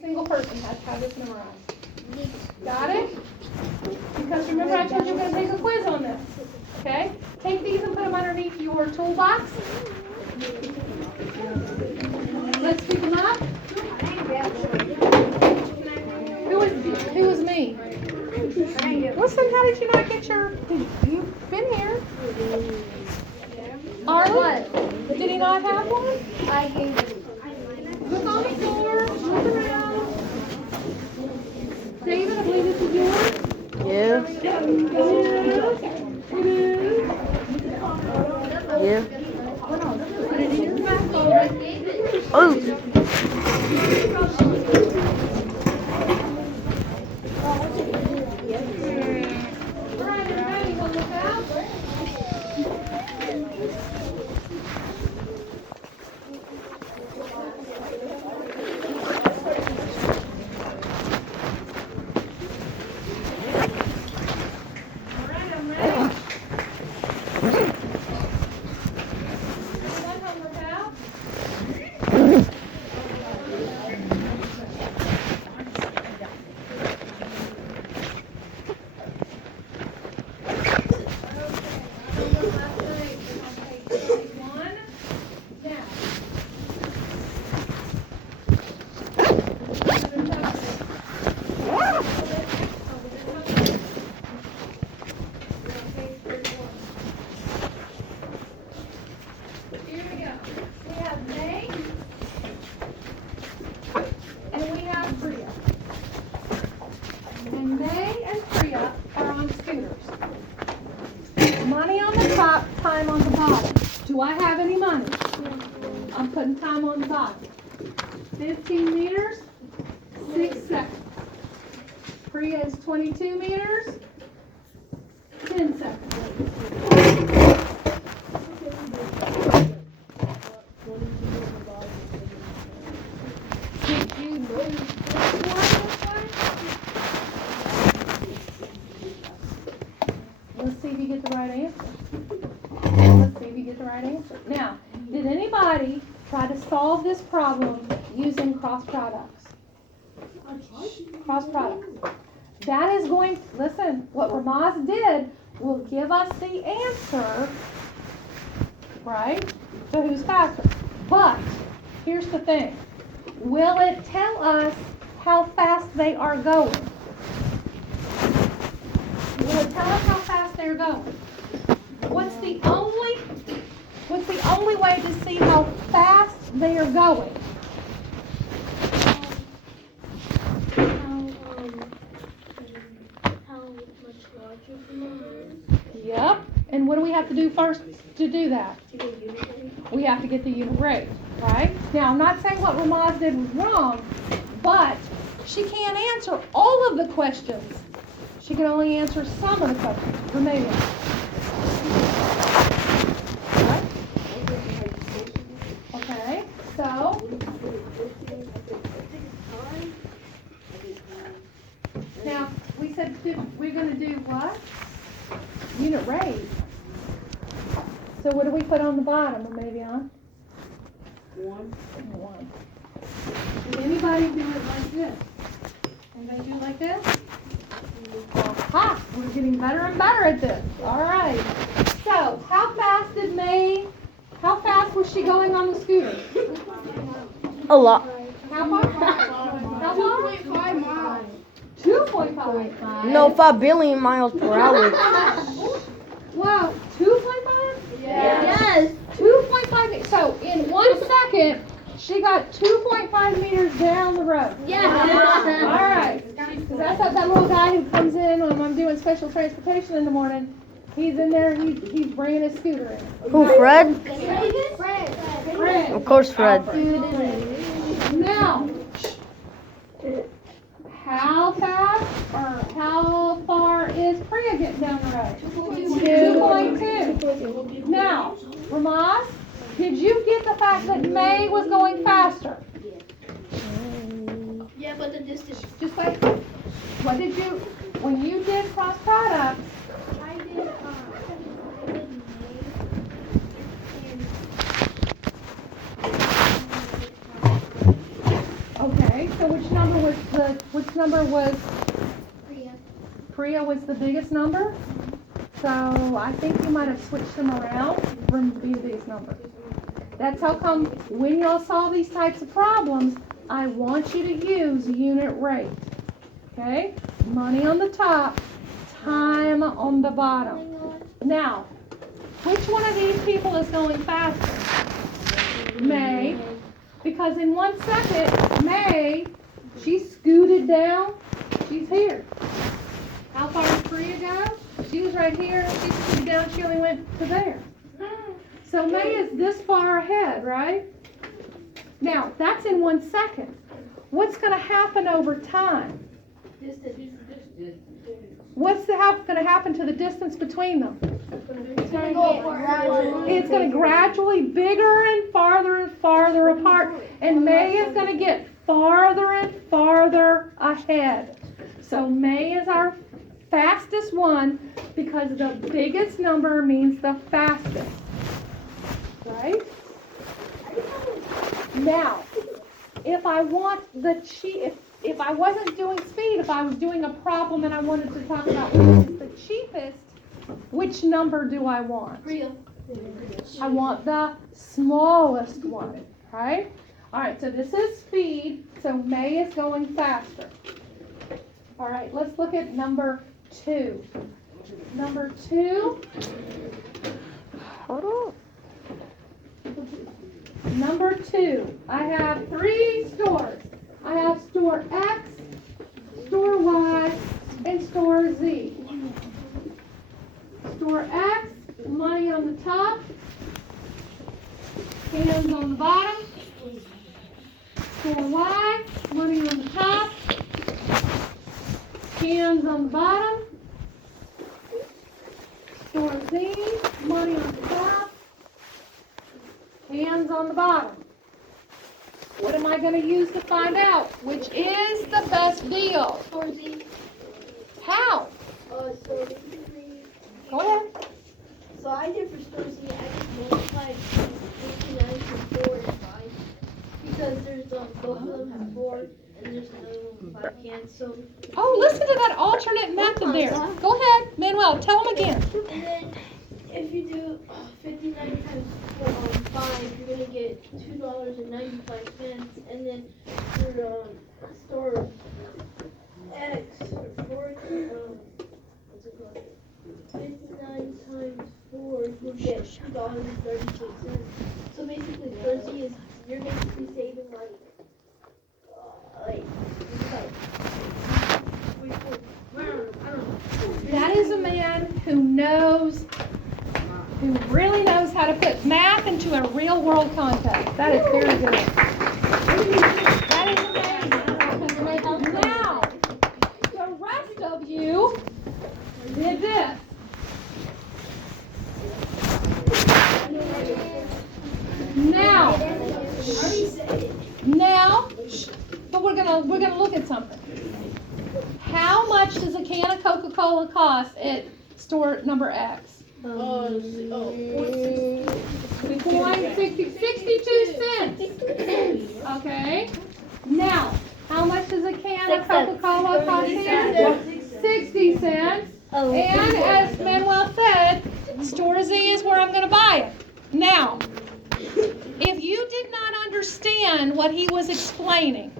single person has to have this memorized. Got it? Because remember I told you we're going to take a quiz on this. Okay? Take these and put them underneath your toolbox. Let's pick them up. Who was me? Listen, how did you not get your... You've been here. Arlen, did he not have one? I gave it. Look on the floor. Look around. David, I believe this is yours. Yeah. Yeah. Put it in your back folder. Oh. All right, everybody, we'll look out. Time on the bottom. Do I have any money? I'm putting time on the bottom. 15 meters, 6 seconds. Priya is 22 meters, 10 seconds. Did you do this one? Let's see if you get the right answer. Let's see if you get the right answer. Now, did anybody try to solve this problem using cross products? Cross products. That is going, listen, what Ramaz did will give us the answer, right, to who's faster. But, here's the thing. Will it tell us how fast they are going? Will it tell us how fast they're going? What's the only way to see how fast they are going? How much larger the number is? Yep. And what do we have to do first to do that? To get unit rate? We have to get the unit rate, right? Now, I'm not saying what Ramaz did was wrong, but she can't answer all of the questions. She can only answer some of the questions. Remember. Right? Okay, so now we said we're going to do what? Unit rate. So what do we put on the bottom, maybe on? 1. Did anybody do it like this? Anybody do it like this? Aha! We're getting better and better at this. All right. So, how fast was she going on the scooter? A lot. How far? How far? 2.5 miles. 2.5. No, 5 billion miles per hour. Wow, 2.5? Yes. 2.5. So, in 1 second, she got 2.5 meters down the road. Yeah. All right. Because I thought that little guy who comes in when I'm doing special transportation in the morning, he's in there, he's bringing his scooter in. Who, Fred? Fred. Of course, Fred. Now, how fast or how far is Priya getting down the road? 2.2. Now, Ramaz, did you get the fact that May was going faster? Yeah, but the distance. Just like, what did you, when you did cross products, I did okay, so what which number was Priya was the biggest number? So I think you might have switched them around for them to be the biggest number. That's how come when y'all solve these types of problems, I want you to use unit rate. Okay? Money on the top, time on the bottom. Now, which one of these people is going faster? May. Because in 1 second, May, she scooted down. She's here. How far did Priya go? She was right here. She scooted down. She only went to there. So May is this far ahead, right? Now, that's in 1 second. What's going to happen over time? What's going to happen to the distance between them? It's gonna go gradually. It's going to gradually bigger and farther apart. And May is going to get farther and farther ahead. So May is our fastest one because the biggest number means the fastest. Right? Now, if I want if I wasn't doing speed, if I was doing a problem and I wanted to talk about what is the cheapest, which number do I want? I want the smallest one, right? All right, so this is speed, so May is going faster. All right, let's look at number 2. Number 2. Hold on. Number 2, I have 3 stores. I have store X, store Y, and store Z. Store X, money on the top, hands on the bottom. Store Y, money on the top, hands on the bottom. Store Z, money on the top, hands on the bottom. What am I going to use to find out which is the best deal? Store Z. How? So basically, Go ahead. so I did for store Z, I just multiplied 59 to 4 and 5. Because there's both of them have 4, and there's another one with 5 cans, so. Oh, listen to that alternate method there. Go ahead, Manuel, tell them again. And then if you do 59 times 5, you're gonna get $2.95, and then for store X or 4, what's it called? 59 times 4, you'll get $2.36. So basically, store Z is you're basically saving like That is a man who really knows how to put math into a real world context. That is very good. That is amazing. Now, the rest of you did this. Now, but we're gonna look at something. How much does a can of Coca-Cola cost at store number X? 62 cents. Okay. Now, how much does a can of Coca-Cola cost here? 60 cents. And as Manuel said, store Z is where I'm going to buy it. Now, if you did not understand what he was explaining,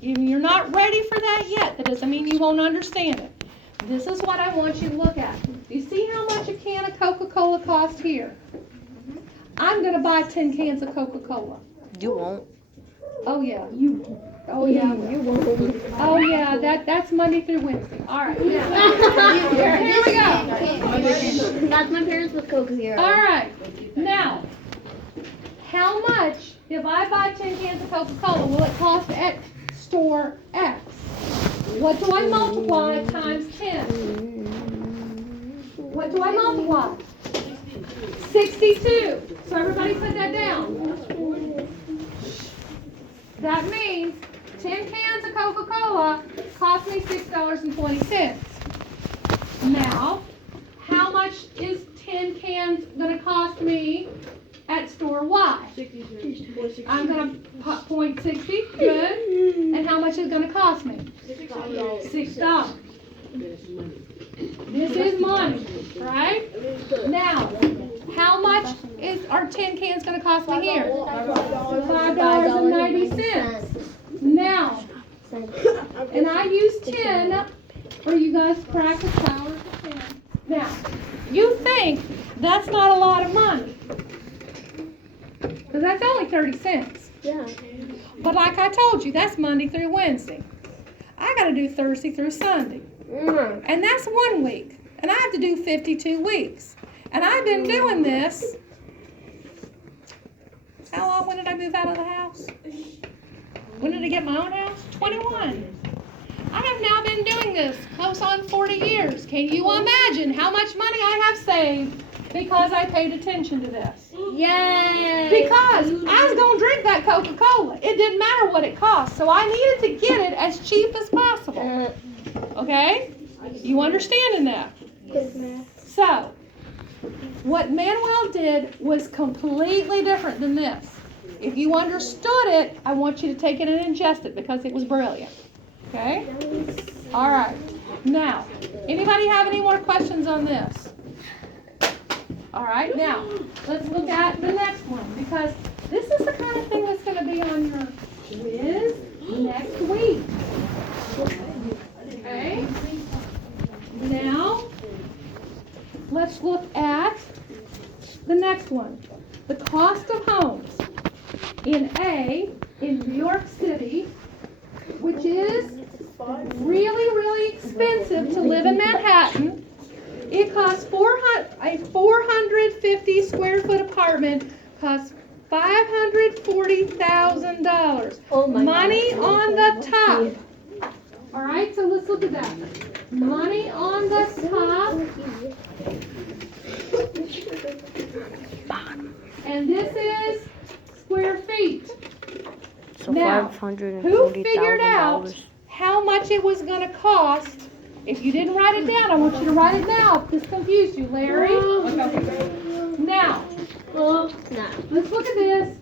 if you're not ready for that yet, that doesn't mean you won't understand it. This is what I want you to look at. You see how much a can of Coca-Cola costs here? I'm going to buy 10 cans of Coca-Cola. You won't. Oh, yeah. Oh, yeah. Oh, yeah. That's Monday through Wednesday. All right. Now, here we go. That's my parents with Coke Zero. All right. Now, how much, if I buy 10 cans of Coca-Cola, will it cost at store X? What do I multiply times 10? What do I multiply? 62. So everybody put that down. That means 10 cans of Coca-Cola cost me $6.20. Now, how much is 10 cans going to cost me at store Y? I'm gonna put .60, good. And how much is it gonna cost me? $6. This is money, right? Now, how much is our tin cans gonna cost me here? $5.90. Now, and I use 10 for you guys to practice powers of 10. Now, you think that's not a lot of money, because that's only 30 cents. Yeah. But like I told you, that's Monday through Wednesday. I got to do Thursday through Sunday. And that's 1 week. And I have to do 52 weeks. And I've been doing this. How long? When did I move out of the house? When did I get my own house? 21. I have now been doing this close on 40 years. Can you imagine how much money I have saved because I paid attention to this? Yay! Because I was going to drink that Coca-Cola. It didn't matter what it cost. So I needed to get it as cheap as possible. Okay? You understanding that? Yes, ma'am. So, what Manuel did was completely different than this. If you understood it, I want you to take it and ingest it because it was brilliant. Okay? All right. Now, anybody have any more questions on this? All right. Now, let's look at the next one because this is the kind of thing that's going to be on your quiz next week. Okay? Now, let's look at the next one. The cost of homes in New York City, which is really, really expensive to live in Manhattan. It costs a 450 square foot apartment costs $540,000. Oh my Money God. on the top. All right, so let's look at that. Money on the top. And this is square feet. So Now, who figured out $540,000. how much it was going to cost? If you didn't write it down, I want you to write it now. This confused you, Larry. Now, let's look at this.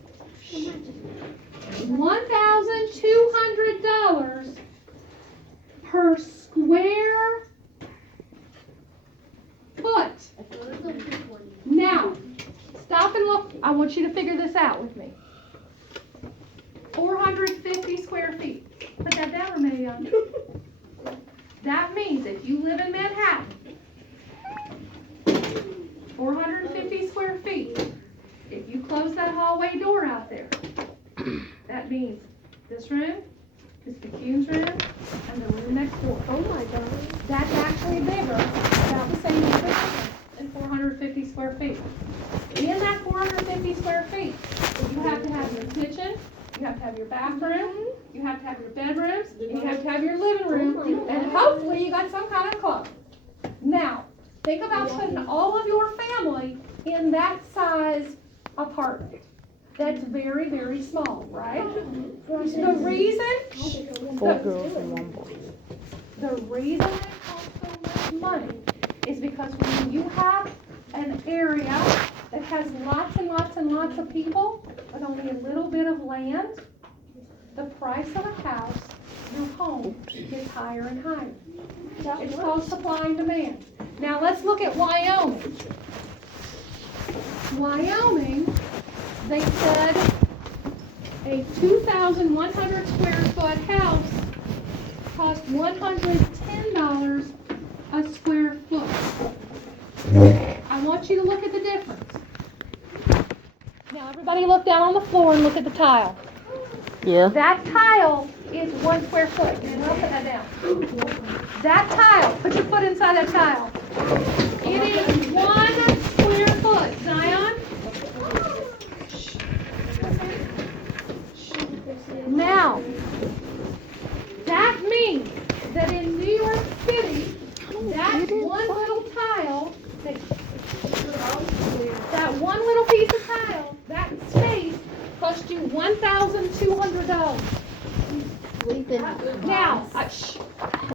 $1,200 per square foot. Now, stop and look. I want you to figure this out with me. 450 square feet. Put that down, Amelia. That means if you live in Manhattan, 450 square feet, if you close that hallway door out there, that means this room, this McCune's room, and the room next door. Oh my God. That's actually bigger, about the same as than 450 square feet. In that 450 square feet, you have to have your kitchen, you have to have your bathroom, you have to have your bedrooms, and you have to have your living room, and hopefully you got some kind of club. Now, think about putting all of your family in that size apartment. That's very, very small, right? The reason, 4 girls and 1 boy. the reason it costs so much money is because when you have an area that has lots and lots and lots of people, but only a little bit of land, the price of a house, your home, gets higher and higher. It's called supply and demand. Now let's look at Wyoming. Wyoming, they said a 2,100 square foot house costs $110 a square foot. I want you to look at the difference. Now everybody look down on the floor and look at the tile. Yeah. That tile is 1 square foot. And I'll put that down. That tile, put your foot inside that tile. It is 1 square foot. Zion? Now, that means that in New York City, that one little tile, that one little piece of tile, that space, cost you $1,200. Now, shh.